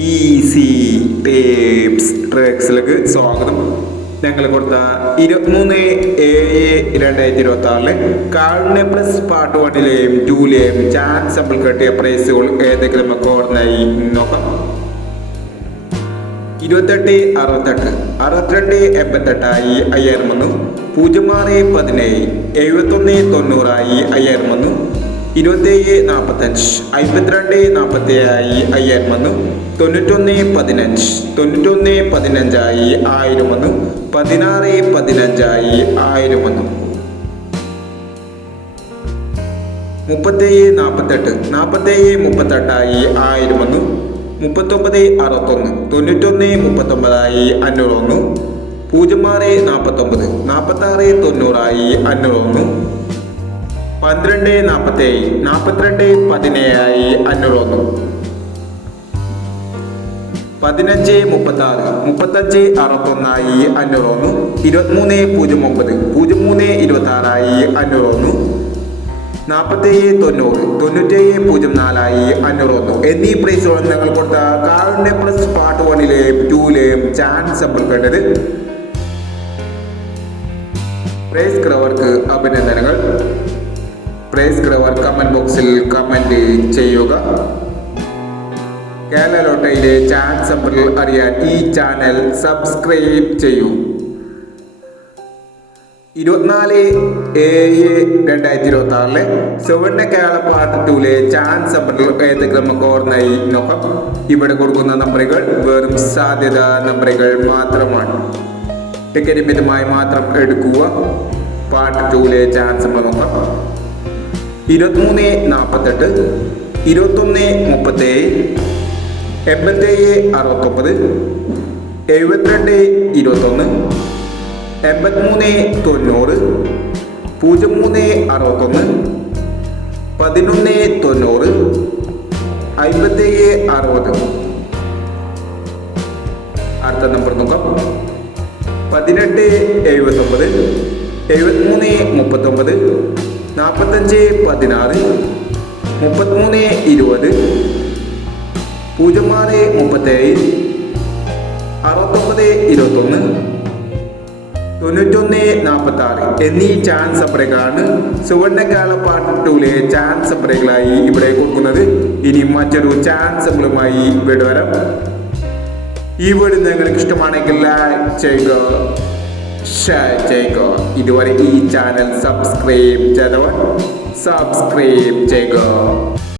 Easy tips ട്രിക്സിലേക്ക് സ്വാഗതം. ഞങ്ങൾ കൊടുത്ത 23/7/2026 കാളിനെ പ്ലസ് പാർട്ട് 1ലെയും 2ലെയും ചാൻസ് നമ്മൾ കിട്ടിയ പ്രൈസുകൾ ഏതെങ്കിലും നമുക്ക് ഓർമ്മയായി നോക്കാം. 2868 6288 5000 വന്നു. 0617 7190 5000 വന്നു. 2745 5247 5000 വന്നു. 9115 9115 1000 വന്നു. 1615 1000 വന്നു. 3748 4738 1000 വന്നു. 3961 9139 500 വന്നു. 0649 4690 500 വന്നു. 1247 4217 500 വന്നു. 1536 3561 500 വന്നു. 2309 0326 500 വന്നു. 4790 9704 500 വന്നു. എന്നീ പ്രൈസുകളും ഞങ്ങൾ കൊടുത്ത കാളിന്റെ പ്ലസ് പാർട്ട് 1ലെയും 2ലെയും ചാൻസ് നമ്മൾ കണ്ടത്. പ്രൈസ് ക്രവർക്ക് അഭിനന്ദനങ്ങൾ. പ്രൈസ് ക്രവർ കമന്റ് ബോക്സിൽ കമന്റ് ചെയ്യുക. കേരള ലോട്ടറിയിലെ ചാൻസ് നമ്പറിൽ അറിയാൻ ഈ ചാനൽ സബ്സ്ക്രൈബ് ചെയ്യൂ. 24/7/2026 സുവർണ്ണ കേരള പാർട്ട് 2ലെ ചാൻസ് നമ്പറിൽ ഏതെങ്കിലും നമുക്ക് ഓർമ്മയായി നോക്കാം. ഇവിടെ കൊടുക്കുന്ന നമ്പറുകൾ വെറും സാധ്യത നമ്പറുകൾ മാത്രമാണ്. ടിക്കറ്റ് മിതമായി മാത്രം എടുക്കുക. പാർട്ട് 2ലെ ചാൻസ് നമ്പർ നോക്കാം. 2348 2137 8769 7221 8390 0361 1190 5760. അടുത്ത നമ്പർ നോക്കാം. 1879 7339 4516 3320 0637 6921 9146 എന്നീ ചാൻസ് നമ്പറുകളാണ് സുവർണ്ണ കേരള പാർട്ട് 2ലെ ചാൻസ് നമ്പറുകളായി ഇവിടെ കൊടുക്കുന്നത്. ഇനി മറ്റൊരു ചാൻസ് നമ്പറുമായി ഇവിടെ വരാം. ഈ വീഡിയോ നിങ്ങൾക്ക് ഇഷ്ടമാണെങ്കിൽ ലൈക്ക് ചെയ്യുക, ഷെയർ ചെയ്യുക. ഇതുവരെ ഈ ചാനൽ സബ്സ്ക്രൈബ് ചെയ്തവർ സബ്സ്ക്രൈബ് ചെയ്യുക.